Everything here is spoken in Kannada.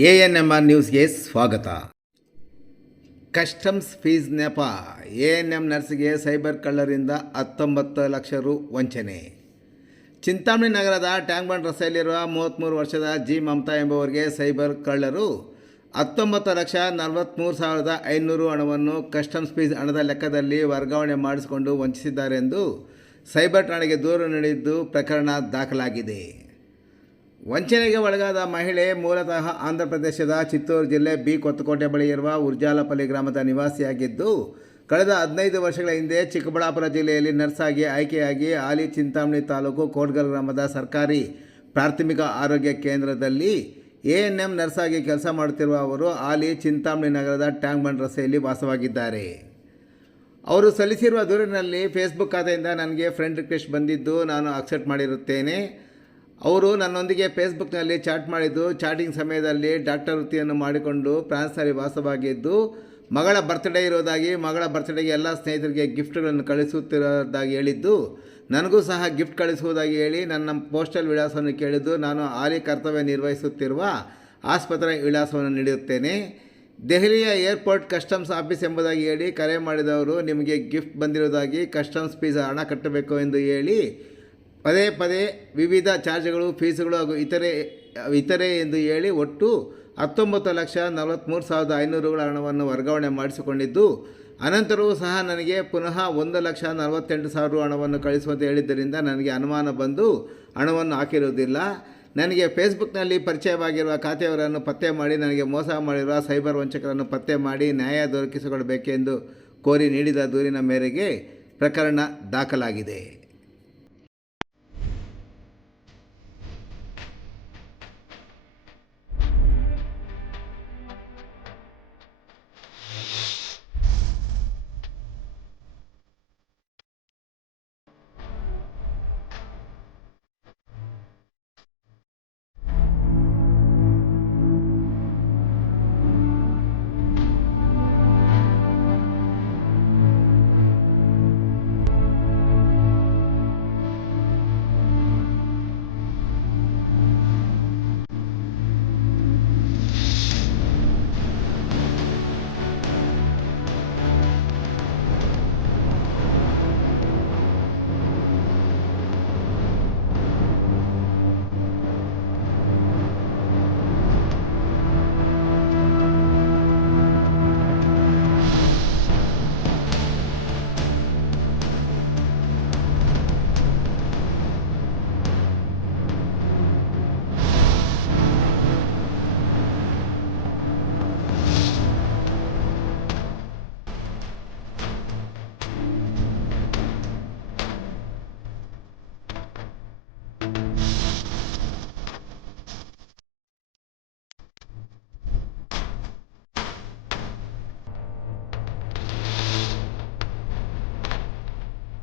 ANMR ನ್ಯೂಸ್ಗೆ ಸ್ವಾಗತ. ಕಸ್ಟಮ್ಸ್ ಫೀಸ್ ನೆಪ, ANM ನರ್ಸ್ಗೆ ಸೈಬರ್ ಕಳ್ಳರಿಂದ 19 ಲಕ್ಷ ರು ವಂಚನೆ. ಚಿಂತಾಮಣಿ ನಗರದ ಟ್ಯಾಂಕ್ ಬಂಡ್ ರಸ್ತೆಯಲ್ಲಿರುವ 33 ವರ್ಷದ ಜಿ ಮಮತಾ ಎಂಬುವರಿಗೆ ಸೈಬರ್ ಕಳ್ಳರು 19,43,500 ಹಣವನ್ನು ಕಸ್ಟಮ್ಸ್ ಫೀಸ್ ಹಣದ ಲೆಕ್ಕದಲ್ಲಿ ವರ್ಗಾವಣೆ ಮಾಡಿಸಿಕೊಂಡು ವಂಚಿಸಿದ್ದಾರೆಂದು ಸೈಬರ್ ಠಾಣೆಗೆ ದೂರು ನೀಡಿದ್ದು ಪ್ರಕರಣ ದಾಖಲಾಗಿದೆ. ವಂಚನೆಗೆ ಒಳಗಾದ ಮಹಿಳೆ ಮೂಲತಃ ಆಂಧ್ರ ಪ್ರದೇಶದ ಚಿತ್ತೂರು ಜಿಲ್ಲೆ ಬಿ ಕೊತ್ತಕೋಟೆ ಬಳಿ ಇರುವ ಉರ್ಜಾಲಪಲ್ಲಿ ಗ್ರಾಮದ ನಿವಾಸಿಯಾಗಿದ್ದು, ಕಳೆದ 15 ವರ್ಷಗಳ ಹಿಂದೆ ಚಿಕ್ಕಬಳ್ಳಾಪುರ ಜಿಲ್ಲೆಯಲ್ಲಿ ನರ್ಸ್ ಆಗಿ ಆಯ್ಕೆಯಾಗಿ ಹಾಲಿ ಚಿಂತಾಮಣಿ ತಾಲೂಕು ಕೋಟ್ಗಲ್ ಗ್ರಾಮದ ಸರ್ಕಾರಿ ಪ್ರಾಥಮಿಕ ಆರೋಗ್ಯ ಕೇಂದ್ರದಲ್ಲಿ ANM ನರ್ಸ್ ಆಗಿ ಕೆಲಸ ಮಾಡುತ್ತಿರುವ ಅವರು ಹಾಲಿ ಚಿಂತಾಮಣಿ ನಗರದ ಟ್ಯಾಂಕ್ ಬಂಡ್ ರಸ್ತೆಯಲ್ಲಿ ವಾಸವಾಗಿದ್ದಾರೆ. ಅವರು ಸಲ್ಲಿಸಿರುವ ದೂರಿನಲ್ಲಿ ಫೇಸ್ಬುಕ್ ಖಾತೆಯಿಂದ ನನಗೆ ಫ್ರೆಂಡ್ ರಿಕ್ವೆಸ್ಟ್ ಬಂದಿದ್ದು ನಾನು ಅಕ್ಸೆಪ್ಟ್ ಮಾಡಿರುತ್ತೇನೆ. ಅವರು ನನ್ನೊಂದಿಗೆ ಫೇಸ್ಬುಕ್ನಲ್ಲಿ ಚಾಟ್ ಮಾಡಿದ್ದು, ಚಾಟಿಂಗ್ ಸಮಯದಲ್ಲಿ ಡಾಕ್ಟರ್ ವೃತ್ತಿಯನ್ನು ಮಾಡಿಕೊಂಡು ಫ್ರಾನ್ಸ್ನಲ್ಲಿ ವಾಸವಾಗಿದ್ದು, ಮಗಳ ಬರ್ತ್ಡೇ ಇರೋದಾಗಿ, ಮಗಳ ಬರ್ತ್ಡೇಗೆ ಎಲ್ಲ ಸ್ನೇಹಿತರಿಗೆ ಗಿಫ್ಟ್ಗಳನ್ನು ಕಳಿಸುತ್ತಿರೋದಾಗಿ ಹೇಳಿದ್ದು, ನನಗೂ ಸಹ ಗಿಫ್ಟ್ ಕಳಿಸುವುದಾಗಿ ಹೇಳಿ ನನ್ನ ಪೋಸ್ಟಲ್ ವಿಳಾಸವನ್ನು ಕೇಳಿದ್ದು, ನಾನು ಹಾಲಿ ಕರ್ತವ್ಯ ನಿರ್ವಹಿಸುತ್ತಿರುವ ಆಸ್ಪತ್ರೆ ವಿಳಾಸವನ್ನು ನೀಡಿರುತ್ತೇನೆ. ದೆಹಲಿಯ ಏರ್ಪೋರ್ಟ್ ಕಸ್ಟಮ್ಸ್ ಆಫೀಸ್ ಎಂಬುದಾಗಿ ಹೇಳಿ ಕರೆ ಮಾಡಿದವರು ನಿಮಗೆ ಗಿಫ್ಟ್ ಬಂದಿರುವುದಾಗಿ, ಕಸ್ಟಮ್ಸ್ ಫೀಸ್ ಹಣ ಕಟ್ಟಬೇಕು ಎಂದು ಹೇಳಿ ಪದೇ ಪದೇ ವಿವಿಧ ಚಾರ್ಜ್ಗಳು, ಫೀಸುಗಳು ಹಾಗೂ ಇತರೆ ಎಂದು ಹೇಳಿ ಒಟ್ಟು 19,43,500 ಹಣವನ್ನು ವರ್ಗಾವಣೆ ಮಾಡಿಸಿಕೊಂಡಿದ್ದು, ಅನಂತರವೂ ಸಹ ನನಗೆ ಪುನಃ 1,48,000 ಹಣವನ್ನು ಕಳಿಸುವಂತೆ ಹೇಳಿದ್ದರಿಂದ ನನಗೆ ಅನುಮಾನ ಬಂದು ಹಣವನ್ನು ಹಾಕಿರುವುದಿಲ್ಲ. ನನಗೆ ಫೇಸ್ಬುಕ್ನಲ್ಲಿ ಪರಿಚಯವಾಗಿರುವ ಖಾತೆಯವರನ್ನು ಪತ್ತೆ ಮಾಡಿ ನನಗೆ ಮೋಸ ಮಾಡಿರುವ ಸೈಬರ್ ವಂಚಕರನ್ನು ಪತ್ತೆ ಮಾಡಿ ನ್ಯಾಯ ದೊರಕಿಸಿಕೊಡಬೇಕೆಂದು ಕೋರಿ ನೀಡಿದ ದೂರಿನ ಮೇರೆಗೆ ಪ್ರಕರಣ ದಾಖಲಾಗಿದೆ.